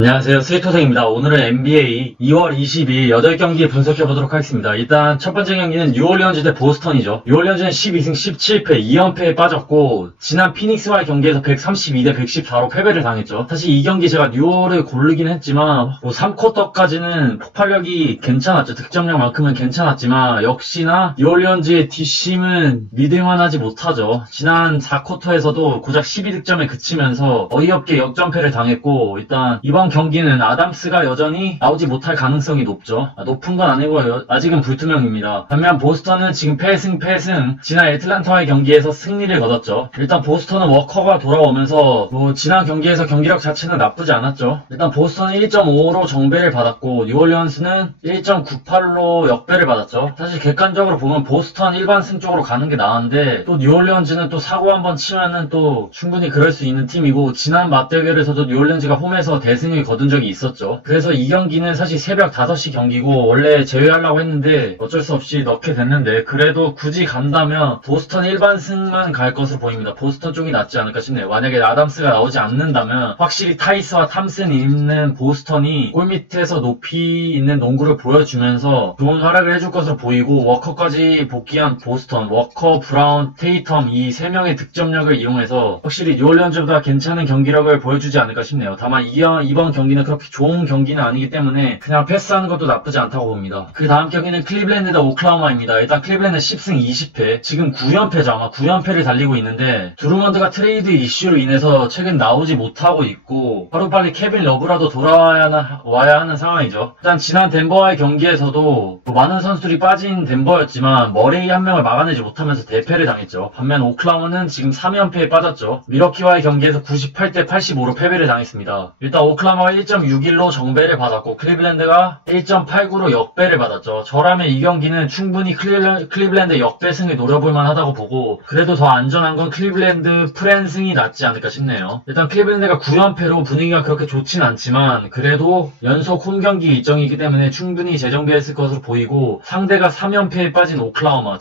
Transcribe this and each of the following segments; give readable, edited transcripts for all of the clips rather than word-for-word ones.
안녕하세요. 스위토생입니다. 오늘은 NBA 2월 22일 8경기 분석해보도록 하겠습니다. 일단 첫 번째 경기는 뉴올리언즈 대 보스턴이죠. 뉴올리언즈는 12승 17패 2연패에 빠졌고 지난 피닉스와의 경기에서 132대 114로 패배를 당했죠. 사실 이 경기 제가 뉴올을 고르긴 했지만 3쿼터까지는 폭발력이 괜찮았죠. 득점력만큼은 괜찮았지만 역시나 뉴올리언즈의 뒷심은 믿을만하지 못하죠. 지난 4쿼터에서도 고작 12득점에 그치면서 어이없게 역전패를 당했고 일단 이번 경기는 아담스가 여전히 나오지 못할 가능성이 높죠. 높은 건 아니고요. 아직은 불투명입니다. 반면 보스턴은 지금 패승 지난 애틀란타와의 경기에서 승리를 거뒀죠. 일단 보스턴은 워커가 돌아오면서 지난 경기에서 경기력 자체는 나쁘지 않았죠. 일단 보스턴은 1.5로 정배를 받았고 뉴올리언스는 1.98로 역배를 받았죠. 사실 객관적으로 보면 보스턴 일반승 쪽으로 가는 게 나은데 또 뉴올리언즈는 또 사고 한번 치면은 또 충분히 그럴 수 있는 팀이고 지난 맞대결에서도 뉴올리언즈가 홈에서 대승을 거둔 적이 있었죠. 그래서 이 경기는 사실 새벽 5시 경기고 원래 제외하려고 했는데 어쩔 수 없이 넣게 됐는데 그래도 굳이 간다면 보스턴 일반승만 갈 것으로 보입니다. 보스턴 쪽이 낫지 않을까 싶네요. 만약에 아담스가 나오지 않는다면 확실히 타이스와 탐슨이 있는 보스턴이 골밑에서 높이 있는 농구를 보여주면서 좋은 활약을 해줄 것으로 보이고 워커까지 복귀한 보스턴, 워커, 브라운, 테이텀 이 3명의 득점력을 이용해서 확실히 뉴올리언즈보다 괜찮은 경기력을 보여주지 않을까 싶네요. 다만 이번 경기는 그렇게 좋은 경기는 아니기 때문에 그냥 패스하는 것도 나쁘지 않다고 봅니다. 그 다음 경기는 클리블랜드 대 오클라호마입니다. 일단 클리블랜드 10승 20패 지금 9연패죠. 아마 9연패를 달리고 있는데 드루먼드가 트레이드 이슈로 인해서 최근 나오지 못하고 있고 하루빨리 케빈 러브라도 돌아와야 하는 상황이죠. 일단 지난 덴버와의 경기에서도 많은 선수들이 빠진 덴버였지만 머레이 한 명을 막아내지 못하면서 대패를 당했죠. 반면 오클라호마는 지금 3연패에 빠졌죠. 미러키와의 경기에서 98대 85로 패배를 당했습니다. 일단 오클라호마가 1.61로 정배를 받았고 클리블랜드가 1.89로 역배를 받았죠. 저라면 이 경기는 충분히 클리블랜드 역배승을 노려볼 만하다고 보고 그래도 더 안전한 건 클리블랜드 프랜승이 낫지 않을까 싶네요. 일단 클리블랜드가 9연패로 분위기가 그렇게 좋진 않지만 그래도 연속 홈경기 일정이기 때문에 충분히 재정비했을 것으로 보이고 상대가 3연패에 빠진 오클라호마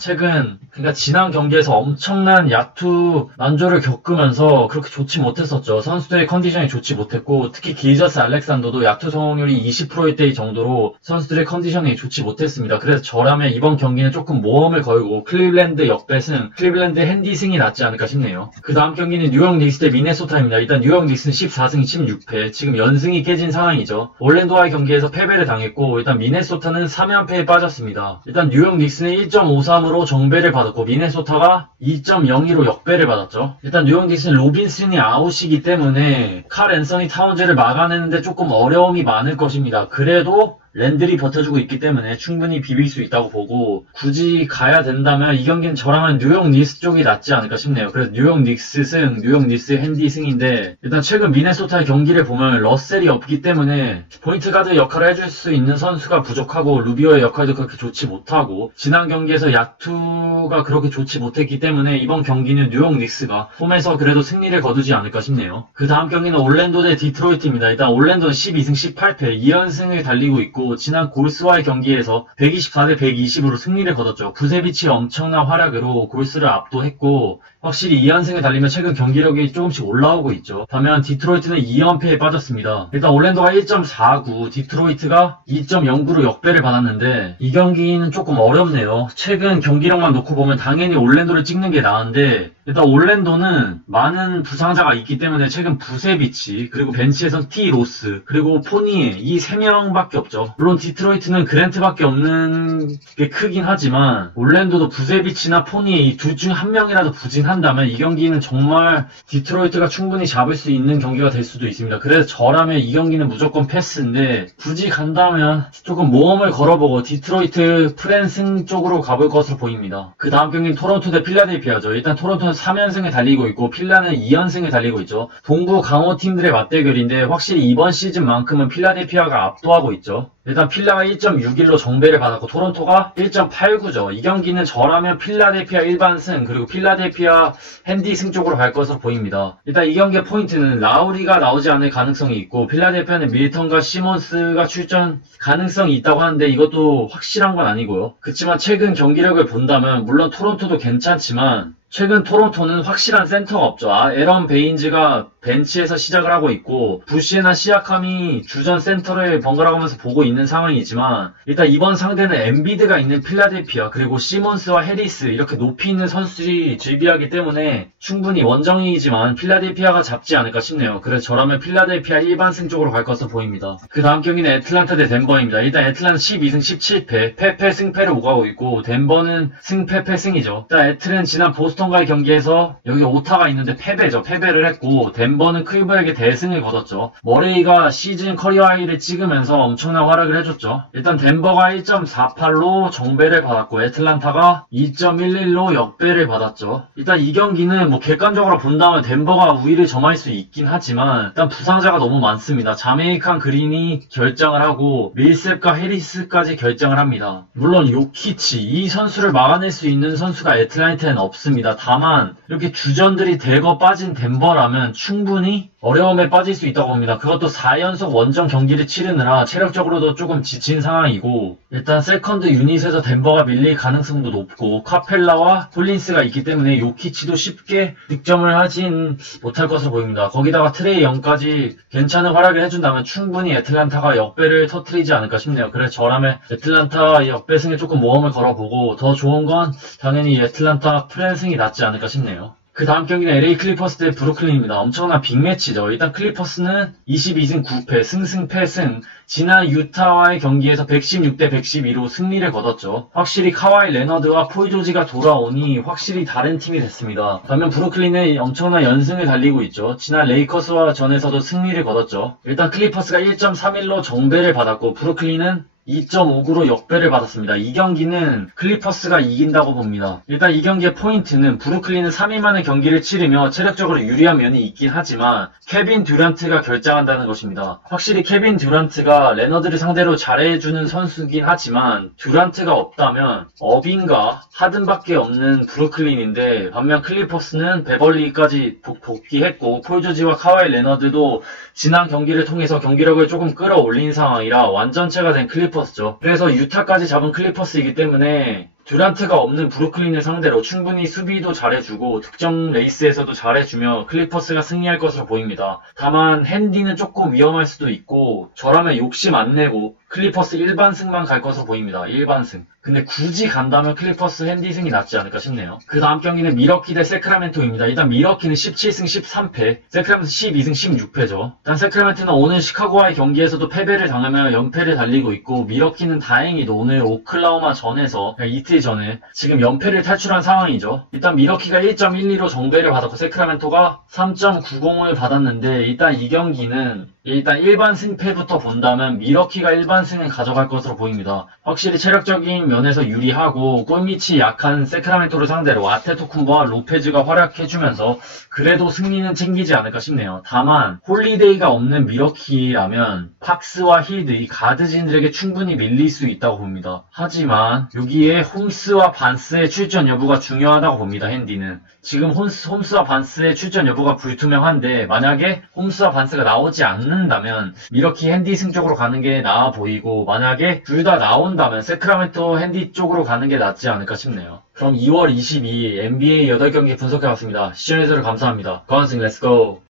그러니까 지난 경기에서 엄청난 야투 난조를 겪으면서 그렇게 좋지 못했었죠. 선수들의 컨디션이 좋지 못했고 특히 길저스 알렉산더도 야투 성공률이 20%일 정도로 선수들의 컨디션이 좋지 못했습니다. 그래서 저라면 이번 경기는 조금 모험을 걸고 클리블랜드 역배승, 클리블랜드 핸디승이 낫지 않을까 싶네요. 그 다음 경기는 뉴욕 닉스 대 미네소타입니다. 일단 뉴욕 닉스는 14승 16패 지금 연승이 깨진 상황이죠. 올랜도와의 경기에서 패배를 당했고 일단 미네소타는 3연패에 빠졌습니다. 일단 뉴욕 닉스는 1.53으로 정배를 받았고 미네소타가 2.02로 역배를 받았죠. 일단 뉴욕 닉스는 로빈슨이 아웃이기 때문에 칼 앤서니 타운즈를 막아내는데 조금 어려움이 많을 것입니다. 그래도 랜들이 버텨주고 있기 때문에 충분히 비빌 수 있다고 보고 굳이 가야 된다면 이 경기는 저랑은 뉴욕 닉스 쪽이 낫지 않을까 싶네요. 그래서 뉴욕 닉스 승, 뉴욕 닉스 핸디 승인데 일단 최근 미네소타의 경기를 보면 러셀이 없기 때문에 포인트 가드 역할을 해줄 수 있는 선수가 부족하고 루비오의 역할도 그렇게 좋지 못하고 지난 경기에서 야투가 그렇게 좋지 못했기 때문에 이번 경기는 뉴욕 닉스가 홈에서 그래도 승리를 거두지 않을까 싶네요. 그 다음 경기는 올랜도 대 디트로이트입니다. 일단 올랜도는 12승 18패 2연승을 달리고 있고 지난 골스와의 경기에서 124대 120으로 승리를 거뒀죠. 부세비치의 엄청난 활약으로 골스를 압도했고 확실히 2연승을 달리며 최근 경기력이 조금씩 올라오고 있죠. 반면 디트로이트는 2연패에 빠졌습니다. 일단 올랜도가 1.49, 디트로이트가 2.09로 역배를 받았는데 이 경기는 조금 어렵네요. 최근 경기력만 놓고 보면 당연히 올랜도를 찍는 게 나은데 일단 올랜도는 많은 부상자가 있기 때문에 최근 부세비치 그리고 벤치에선 티 로스 그리고 포니에 이 3명밖에 없죠. 물론 디트로이트는 그랜트밖에 없는 게 크긴 하지만 올랜도도 부세비치나 포니에 이 둘 중 한 명이라도 부진한다면 이 경기는 정말 디트로이트가 충분히 잡을 수 있는 경기가 될 수도 있습니다. 그래서 저라면 이 경기는 무조건 패스인데 굳이 간다면 조금 모험을 걸어보고 디트로이트 프랜승 쪽으로 가볼 것으로 보입니다. 그 다음 경기는 토론토 대 필라델피아죠. 일단 토론토는 3연승을 달리고 있고 필라는 2연승을 달리고 있죠. 동부 강호 팀들의 맞대결인데 확실히 이번 시즌만큼은 필라델피아가 압도하고 있죠. 일단 필라가 1.61로 정배를 받았고 토론토가 1.89죠. 이 경기는 저라면 필라델피아 일반승 그리고 필라델피아 핸디승 쪽으로 갈 것으로 보입니다. 일단 이 경기의 포인트는 라우리가 나오지 않을 가능성이 있고 필라델피아는 밀턴과 시몬스가 출전 가능성이 있다고 하는데 이것도 확실한 건 아니고요. 그렇지만 최근 경기력을 본다면 물론 토론토도 괜찮지만 최근 토론토는 확실한 센터가 없죠. 에런 베인즈가 벤치에서 시작을 하고 있고 부시에나 시아캄이 주전 센터를 번갈아가면서 보고 있는 상황이지만 일단 이번 상대는 엔비드가 있는 필라델피아 그리고 시몬스와 해리스 이렇게 높이 있는 선수들이 즐비하기 때문에 충분히 원정이지만 필라델피아가 잡지 않을까 싶네요. 그래서 저라면 필라델피아 일반승 쪽으로 갈 것으로 보입니다. 그 다음 경기는 애틀란타 대 덴버입니다. 일단 애틀란타 12승 17패 패패 승패를 오가고 있고 덴버는 승패패 승이죠. 일단 애틀은 지난 보스턴과의 경기에서 여기 오타가 있는데 패배를 했고 덴버는 클리버에게 대승을 거뒀죠. 머레이가 시즌 커리어 하이를 찍으면서 엄청난 활약을 해줬죠. 일단 덴버가 1.48로 정배를 받았고 애틀란타가 2.11로 역배를 받았죠. 일단 이 경기는 뭐 객관적으로 본다면 덴버가 우위를 점할 수 있긴 하지만 일단 부상자가 너무 많습니다. 자메이칸 그린이 결장을 하고 밀셉과 해리스까지 결장을 합니다. 물론 요키치 이 선수를 막아낼 수 있는 선수가 애틀란타에는 없습니다. 다만 이렇게 주전들이 대거 빠진 덴버라면 충분히 어려움에 빠질 수 있다고 봅니다. 그것도 4연속 원정 경기를 치르느라 체력적으로도 조금 지친 상황이고 일단 세컨드 유닛에서 덴버가 밀릴 가능성도 높고 카펠라와 콜린스가 있기 때문에 요키치도 쉽게 득점을 하진 못할 것으로 보입니다. 거기다가 트레이 영까지 괜찮은 활약을 해준다면 충분히 애틀란타가 역배를 터뜨리지 않을까 싶네요. 그래서 저라면 애틀란타 역배승에 조금 모험을 걸어보고 더 좋은 건 당연히 애틀란타 프랜승이 낫지 않을까 싶네요. 그 다음 경기는 LA 클리퍼스 대 브루클린입니다. 엄청난 빅매치죠. 일단 클리퍼스는 22승 9패, 승승패승. 지난 유타와의 경기에서 116대 112로 승리를 거뒀죠. 확실히 카와이 레너드와 폴 조지가 돌아오니 확실히 다른 팀이 됐습니다. 반면 브루클린은 엄청난 연승을 달리고 있죠. 지난 레이커스와 전에서도 승리를 거뒀죠. 일단 클리퍼스가 1.31로 정배를 받았고 브루클린은 2.59로 역배를 받았습니다. 이 경기는 클리퍼스가 이긴다고 봅니다. 일단 이 경기의 포인트는 브루클린은 3일 만에 경기를 치르며 체력적으로 유리한 면이 있긴 하지만 케빈 듀란트가 결장한다는 것입니다. 확실히 케빈 듀란트가 레너드를 상대로 잘해주는 선수긴 하지만 듀란트가 없다면 어빈과 하든밖에 없는 브루클린인데 반면 클리퍼스는 베벌리까지 복귀했고 폴 조지와 카와이 레너드도 지난 경기를 통해서 경기력을 조금 끌어올린 상황이라 완전체가 된 클리퍼스죠. 그래서 유타까지 잡은 클리퍼스이기 때문에 듀란트가 없는 브루클린을 상대로 충분히 수비도 잘해주고 득점 레이스에서도 잘해주며 클리퍼스가 승리할 것으로 보입니다. 다만 핸디는 조금 위험할 수도 있고 저라면 욕심 안 내고 클리퍼스 일반승만 갈 것으로 보입니다. 일반승. 근데 굳이 간다면 클리퍼스 핸디승이 낫지 않을까 싶네요. 그 다음 경기는 미러키 대 세크라멘토입니다. 일단 미러키는 17승 13패, 세크라멘토 12승 16패죠. 일단 세크라멘토는 오늘 시카고와의 경기에서도 패배를 당하며 연패를 달리고 있고 미러키는 다행히도 오늘 오클라호마 전에서 이틀 전에 지금 연패를 탈출한 상황이죠. 일단 미러키가 1.12로 정배를 받았고 세크라멘토가 3.90을 받았는데 일단 이 경기는 일단 일반 승패부터 본다면 미러키가 일반 승을 가져갈 것으로 보입니다. 확실히 체력적인 면에서 유리하고 골밑이 약한 세크라멘토를 상대로 아테토쿤보와 로페즈가 활약해주면서 그래도 승리는 챙기지 않을까 싶네요. 다만 홀리데이가 없는 미러키라면 팍스와 힐드 이 가드진들에게 충분히 밀릴 수 있다고 봅니다. 하지만 여기에 홈스와 반스의 출전 여부가 중요하다고 봅니다. 핸디는 지금 홈스와 반스의 출전 여부가 불투명한데 만약에 홈스와 반스가 나오지 않는다면 미러키 핸디 승 쪽으로 가는 게 나아 보이고 만약에 둘 다 나온다면 세크라멘토 핸디 쪽으로 가는 게 낫지 않을까 싶네요. 그럼 2월 22일 NBA 8경기 분석해봤습니다. 시청해주셔서 감사합니다. 건승 렛츠고!